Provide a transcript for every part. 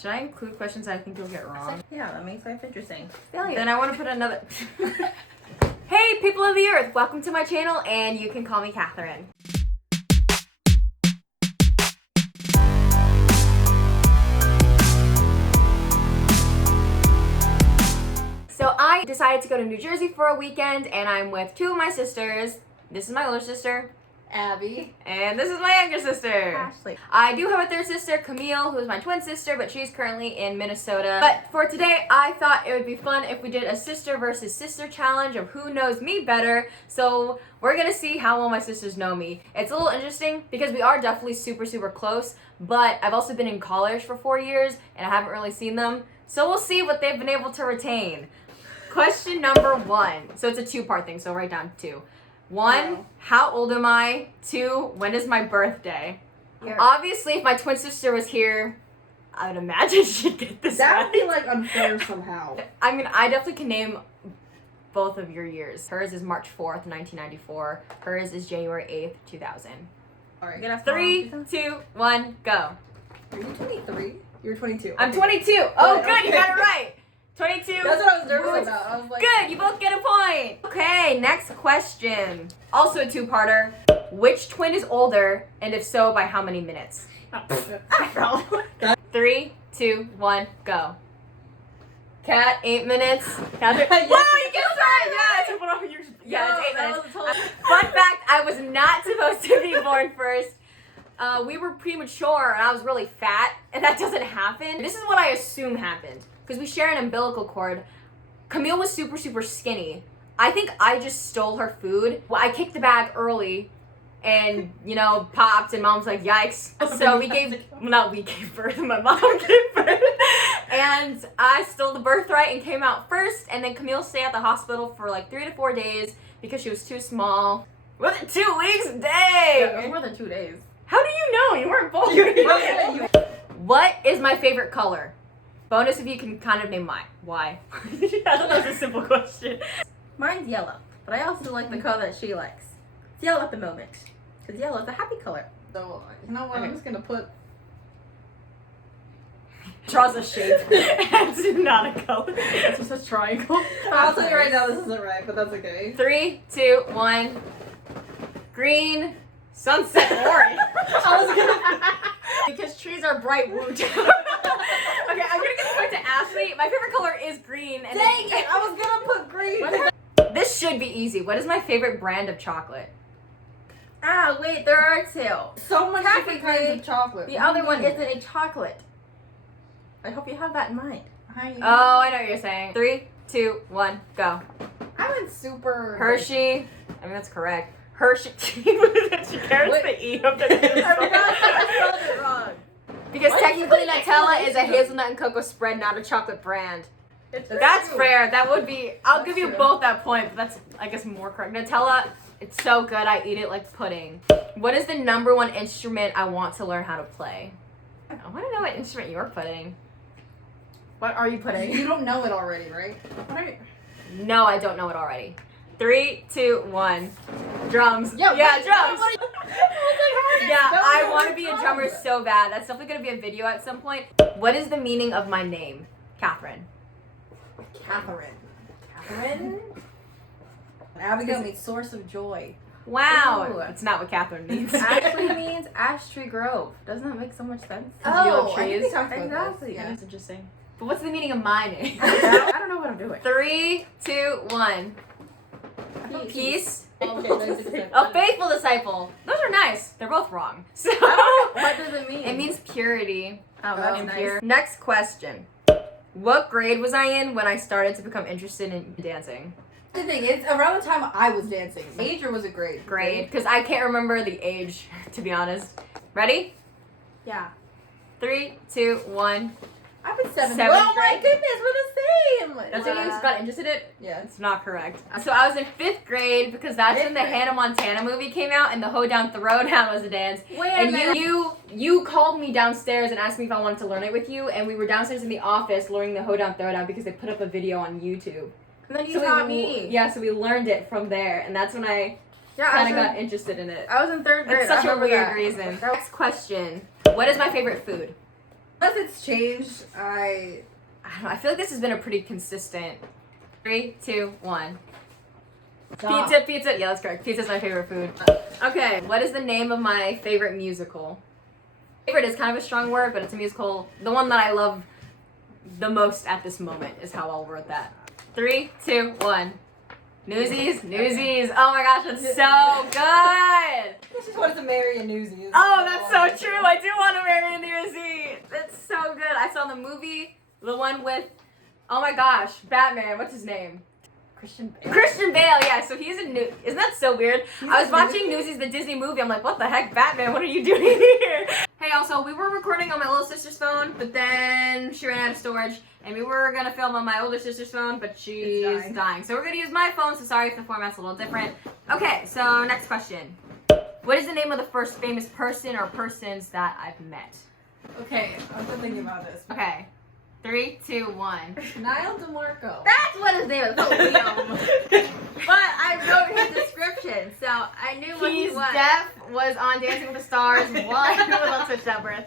Should I include questions I think you'll get wrong? Yeah, that makes life interesting. Then I want to put another... Hey, people of the earth! Welcome to my channel, and you can call me Catherine. So I decided to go to New Jersey for a weekend, and I'm with two of my sisters. This is my older sister, Abby. and this is my younger sister, Ashley. I do have a third sister, Camille, who is my twin sister, but she's currently in Minnesota. But for today, I thought it would be fun if we did a sister versus sister challenge of who knows me better. So we're gonna see how well my sisters know me. It's a little interesting because we are definitely super, super close, but I've also been in college for 4 years and I haven't really seen them. So we'll see what they've been able to retain. Question number 1. So it's a two-part thing, so write down 2. 1, how old am I? 2, when is my birthday? Obviously, if my twin sister was here, I would imagine she'd get this That right. would be like unfair somehow. I mean, I definitely can name both of your years. Hers is March 4th, 1994. Hers is January 8th, 2000. Alright. 3, 2, 1, go. Are you 23? You're 22. I'm 22. Oh, Good, good, you okay. got it right. 22. That's what I was nervous Woo. about. I was like, Good, you both get a point. Okay, next question. Also a two-parter. Which twin is older, and if so, by how many minutes? 3, 2, 1, go. Cat, 8 minutes. Catherine. Yes. Whoa, you get it right! Yeah, it's 8 minutes. Fun fact, I was not supposed to be born first. We were premature, and I was really fat, and that doesn't happen. This is what I assume happened, because we share an umbilical cord. Camille was super, super skinny. I think I just stole her food. Well, I kicked the bag early, and, you know, popped, and Mom's like, yikes. So we gave birth, my mom gave birth. And I stole the birthright and came out first, and then Camille stayed at the hospital for like 3 to 4 days because she was too small. Was it 2 weeks? Dang! Yeah, it was more than 2 days. How do you know? You weren't born. What is my favorite color? Bonus if you can kind of name mine. Why? I thought that was a simple question. Mine's yellow, but I also like the color that she likes. It's yellow at the moment, because yellow is a happy color. So, you know what? I'm just gonna put. Draws a shape. It's not a color. It's just a triangle. I'll tell you right now, this isn't right, but that's okay. 3, 2, 1. Green. Sunset orange. I was gonna. Because trees are bright wood. Okay, I'm gonna give the point to Ashley. My favorite color is green. And Dang it! I was gonna put green. This should be easy. What is my favorite brand of chocolate? Ah, wait, there are 2. So much different Technically, kinds of chocolate. The other one isn't a chocolate. I hope you have that in mind. Oh, I know what you're saying. 3, 2, 1, go. I went super. Hershey. I mean, that's correct. Hershey. She carries What? the E of the I forgot I spelled it wrong. Because Why technically did you put Nutella is a exclamation? hazelnut and cocoa spread, not a chocolate brand. It's That's true. fair. That would be. I'll That's give you true. both that point, but that's, I guess, more correct. Nutella, it's so good. I eat it like pudding. What is the number 1 instrument I want to learn how to play? I want to know what instrument you're putting. What are you putting? You don't know it already, right? No, I don't know it already. 3, 2, 1. Drums. Yo, yeah, wait, drums. what are you- Yeah, Spell I it want to with be a drums. drummer so bad. That's definitely going to be a video at some point. What is the meaning of my name? Catherine. Catherine. Catherine? Abigail means source of joy. Wow. Ooh. That's not what Catherine means. Actually means ash tree grove. Doesn't that make so much sense? Oh, I think we trees. talked about Exactly. this. Yeah. That's interesting. But what's the meaning of my name? I don't know what I'm doing. 3, 2, 1. Peace. Okay, that's accepted. A faithful disciple. Those are nice. They're both wrong. So What does it mean? it means purity. Oh, that's nice. Impure. Next question. What grade was I in when I started to become interested in dancing? The thing is, around the time I was dancing, age or was it grade? Grade. Because I can't remember the age, to be honest. Ready? Yeah. 3, 2, 1. I've been 7. Seventh Oh my grade. goodness, we're the same. That's when you just got interested in it? Yeah. It's not correct. So I was in 5th grade because that's when the Fifth grade. Hannah Montana movie came out and the Hoedown Throwdown was a dance. Wait a And minute. you called me downstairs and asked me if I wanted to learn it with you, and we were downstairs in the office learning the Hoedown Throwdown because they put up a video on YouTube. And then you So taught we, me. Yeah, so we learned it from there, and that's when I Yeah, kind of got interested in it. I was in 3rd grade. It's such I a remember weird that. reason. Next question. What is my favorite food? Unless it's changed, I don't know. I feel like this has been a pretty consistent. 3, 2, 1. Stop. Pizza. Yeah, that's correct. Pizza's my favorite food. Okay, what is the name of my favorite musical? Favorite is kind of a strong word, but it's a musical. The one that I love the most at this moment is how I'll word that. 3, 2, 1. Newsies. Oh my gosh, that's so good. I just wanted to marry a Newsies. Oh, that's so true. I do want to marry a Newsie. That's so good. I saw the movie, the one with, oh my gosh, Batman. What's his name? Christian Bale. Christian Bale, yeah. So he's a new. Isn't that so weird? I was watching Newsies, the Disney movie. I'm like, what the heck, Batman? What are you doing here? Hey, also, we were recording on my little sister's phone, but then she ran out of storage, and we were gonna film on my older sister's phone, but she's dying. So we're gonna use my phone. So sorry if the format's a little different. Okay, so next question. What is the name of the first famous person or persons that I've met? Okay, I'm still thinking about this. Okay, 3, 2, 1. Niall DeMarco. That's what his name is. Oh, Liam. But I wrote his description, so I knew what he He's was. deaf, was on Dancing with the Stars. What? Let's switch that birth.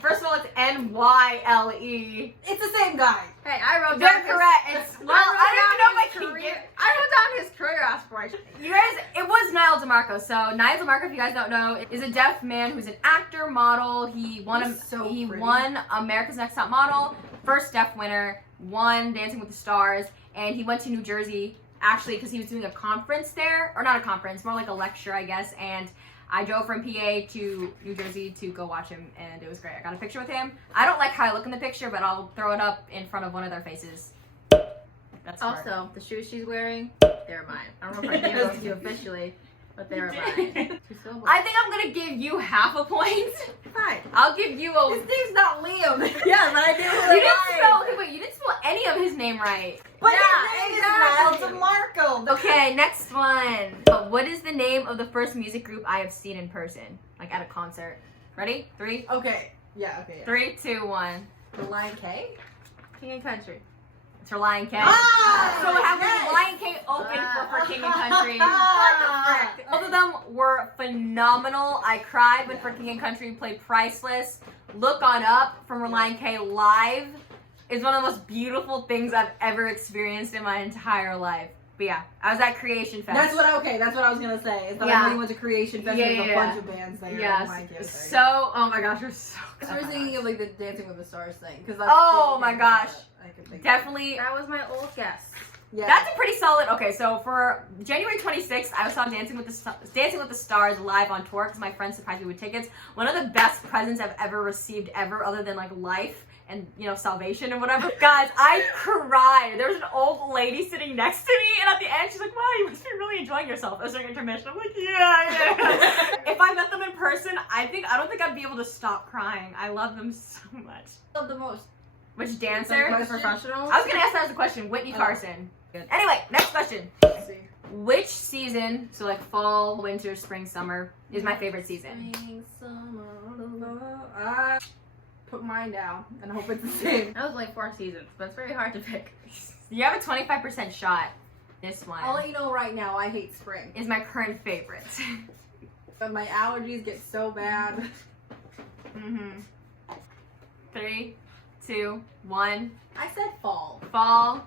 First of all, it's Nyle. It's the same guy. Hey, I wrote They're down correct. It's, well, I don't even know if I can career. get. I wrote down his career aspirations. You guys, it was Niall DeMarco. So Niall DeMarco, if you guys don't know, is a deaf man who's an actor, model. He won He's so he pretty. won America's Next Top Model, first deaf winner, won Dancing with the Stars, and he went to New Jersey actually because he was doing a conference there, or not a conference, more like a lecture, I guess. And I drove from PA to New Jersey to go watch him, and it was great. I got a picture with him. I don't like how I look in the picture, but I'll throw it up in front of one of their faces. That's smart. Also, the shoes she's wearing, they're mine. I don't know if I gave those to you officially, but they're mine. I think I'm gonna give you half a point. Fine. I'll give you a. His name's not Liam. Yeah, but I did You really didn't spell. right. Wait, you didn't spell any of his name right. But Yeah, his name is Niall exactly. DeMarco. Okay, next one. What is the name of the first music group I have seen in person, like at a concert? Ready? 3, Okay. Yeah. Okay. Yeah. 3, 2, 1. The Lion K. King and Country. It's for Lion K. Ah, So having yes. Lion K open for King and Country. Ah. Both of them were phenomenal. I cried when For King and Country played Priceless. Look On Up from Lion K live is one of the most beautiful things I've ever experienced in my entire life. But yeah, I was at Creation Fest. That's what I was gonna say. Is that Yeah. I really went to Creation Fest with a bunch of bands there. Yes. Lion K was there. So, oh my gosh, you're so I was thinking of like the Dancing with the Stars thing because Oh my gosh. I could think Definitely. That was my old guess. Yeah. That's a pretty solid. Okay, so for January 26th, I saw Dancing with the Stars live on tour because my friends surprised me with tickets. One of the best presents I've ever received ever, other than like life and salvation and whatever. Guys, I cried. There was an old lady sitting next to me, and at the end, she's like, "Wow, you must be really enjoying yourself." As during intermission, I'm like, "Yeah." If I met them in person, I don't think I'd be able to stop crying. I love them so much. Love the most. Which dancer? Like The professionals. I was gonna ask that as a question. Whitney Carson. Good. Anyway, next question. Let's see. Which season, so like fall, winter, spring, summer, is my favorite season? Spring, summer, I put mine down and hope it's the same. That was like 4 seasons, but it's very hard to pick. You have a 25% shot. This one I'll let you know right now. I hate spring. is my current favorite. But my allergies get so bad. 3, 2, 1. I said fall. Fall,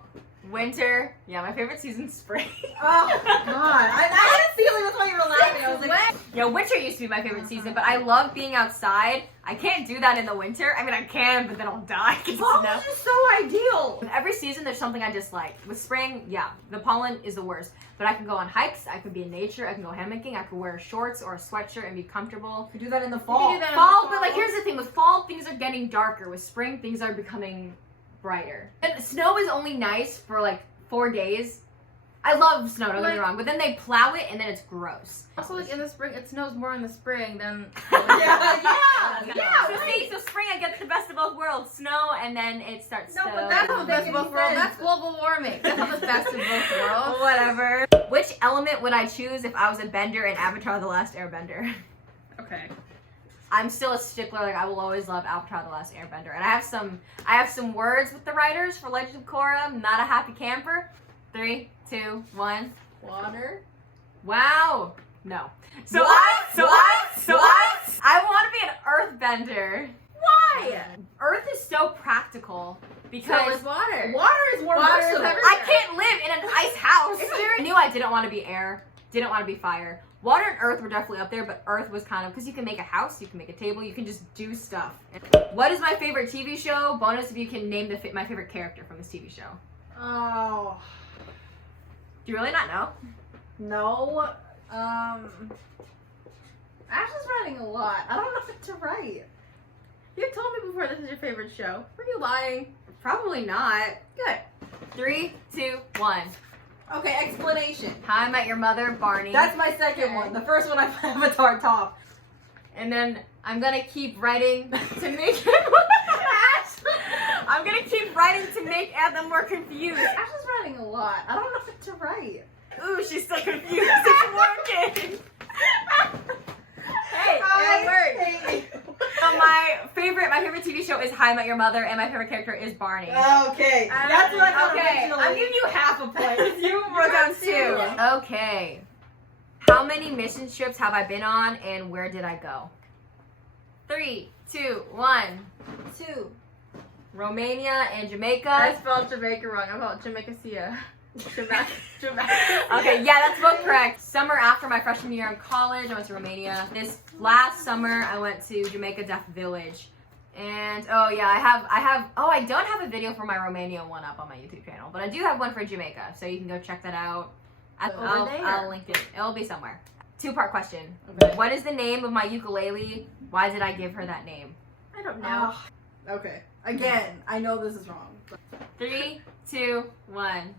winter. Yeah, my favorite season's spring. Oh God! I had a feeling that's why you were laughing. I was like, Yeah, winter used to be my favorite season, but I love being outside. I can't do that in the winter. I mean, I can, but then I'll die. 'Cause fall snow. is just so ideal. With every season, there's something I dislike. With spring, yeah, the pollen is the worst. But I can go on hikes, I could be in nature, I can go hammocking, I could wear shorts or a sweatshirt and be comfortable. You do that in the You fall. can do that in Fall, the but like here's the thing, with fall, things are getting darker. With spring, things are becoming brighter. And snow is only nice for like 4 days. I love snow, don't get me wrong, but then they plow it and then it's gross. Also, like in the spring, it snows more in the spring than. Yeah. So see, so spring I get the best of both worlds, snow, and then it starts No, to... but That's not the best Doesn't of both make worlds. any That's sense. global warming. That's not the best of both worlds. Whatever. Which element would I choose if I was a bender in Avatar: The Last Airbender? Okay. I'm still a stickler. Like I will always love Avatar: The Last Airbender, and I have some words with the writers for Legend of Korra. I'm not a happy camper. 3, 2, 1. Water. Wow. No. So What? I want to be an earthbender. Why? Earth is so practical So because is water. Water is more Water is versatile. everything. I can't live in an ice house. I knew I didn't want to be air, didn't want to be fire. Water and earth were definitely up there, but earth was kind of, because you can make a house, you can make a table, you can just do stuff. What is my favorite TV show? Bonus if you can name my favorite character from this TV show. Oh. Do you really not know? No. Ashley's writing a lot. I don't know what to write. You told me before this is your favorite show. Were you lying? Probably not. Good. 3, 2, 1. Okay, explanation. How I Met Your Mother, Barney. That's my second one. The first one I put Avatar top. And then I'm gonna keep writing to make I'm gonna keep writing to make them more confused. Ashley's writing a lot. I don't know what to write. Ooh, she's so confused. It's working. Hey, it worked. Hey. So my favorite TV show is How I Met Your Mother, and my favorite character is Barney. Okay, that's what I thought Okay, originally. I'm giving you half a point. You wrote got down 2. Okay. How many mission trips have I been on, and where did I go? 3, 2, 1. 2. Romania and Jamaica. I spelled Jamaica wrong. I spelled Jamaica Sia. Jamaica. Okay, yeah, that's both correct. Summer after my freshman year in college, I went to Romania. This last summer, I went to Jamaica Deaf Village. And, oh yeah, I don't have a video for my Romania one up on my YouTube channel, but I do have one for Jamaica, so you can go check that out. I'll link it. It'll be somewhere. 2-part question. Okay. What is the name of my ukulele? Why did I give her that name? I don't know. Okay. Again, I know this is wrong. 3, 2, 1.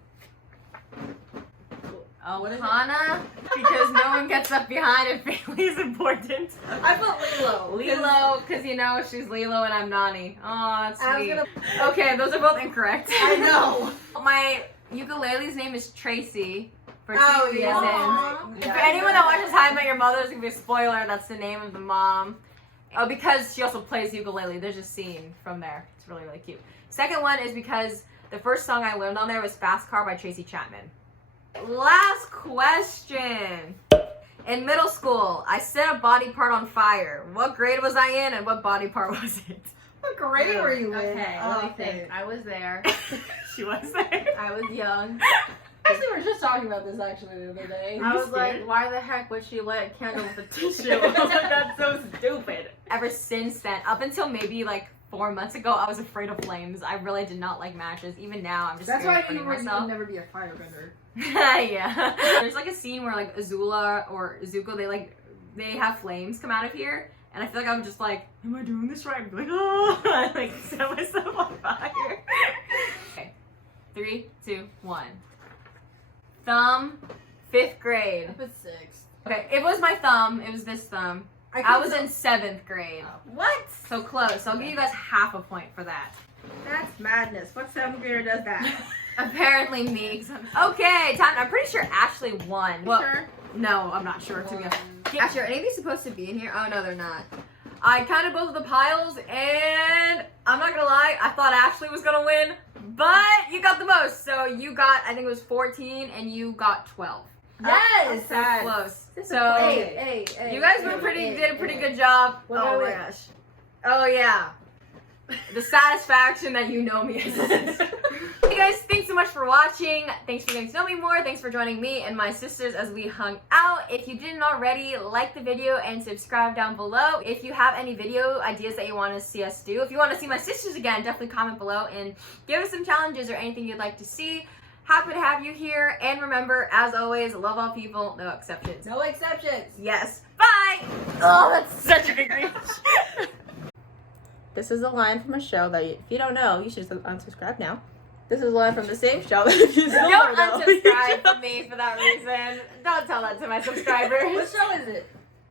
What is it? Ohana, because no one gets up behind and family is important. I put Lilo. Lilo, because you know she's Lilo and I'm Nani. Oh, that's I was sweet. Okay, those are both incorrect. I know. My ukulele's name is Tracy for 2 Oh, reasons. yeah. If Yeah, anyone that watches How I Met Your Mother is gonna be a spoiler, that's the name of the mom. Oh, because she also plays ukulele. There's a scene from there. It's really, really cute. Second one is because the first song I learned on there was Fast Car by Tracy Chapman. Last question. In middle school, I set a body part on fire. What grade was I in and what body part was it? What grade were you in? Okay, let me think. I was there. She was there. I was young. Actually, we were just talking about this actually the other day. I was scared? like, why the heck would she light a candle with a tissue? I was like, that's so stupid. Ever since then, up until maybe like 4 months ago, I was afraid of flames. I really did not like matches. Even now, I'm just That's scared why of burning you would myself. never be a firebender. Yeah. There's like a scene where like Azula or Zuko, they have flames come out of here, and I feel like I'm just like, am I doing this right? I'm like, oh, I like set myself on fire. Okay, 3, 2, 1. Thumb, 5th grade. I put 6. Okay, it was my thumb. It was this thumb. I was in 7th grade. What? So close. So I'll give you guys half a point for that. That's madness. What 7th grader does that? Apparently me. Okay, time. I'm pretty sure Ashley won. Well, Sure. no, I'm not sure. To be honest. Ashley, are any of these supposed to be in here? Oh no, they're not. I counted both of the piles, and I'm not gonna lie, I thought Ashley was gonna win, but you got the most. So you got, I think it was 14, and you got 12. Yes! So close. So Hey, you guys did a pretty good job. What Oh about my it? gosh. Oh yeah. The satisfaction that you know me. Hey guys, thanks so much for watching. Thanks for getting to know me more. Thanks for joining me and my sisters as we hung out. If you didn't already, like the video and subscribe down below. If you have any video ideas that you want to see us do, if you want to see my sisters again, definitely comment below and give us some challenges or anything you'd like to see. Happy to have you here. And remember, as always, love all people, no exceptions. No exceptions. Yes. Bye! Oh, that's such a big reach. This is a line from a show that if you don't know, you should unsubscribe now. This is a line from the same show that if you still Don't don't know, you unsubscribe should- from me for that reason. Don't tell that to my subscribers. What show is it?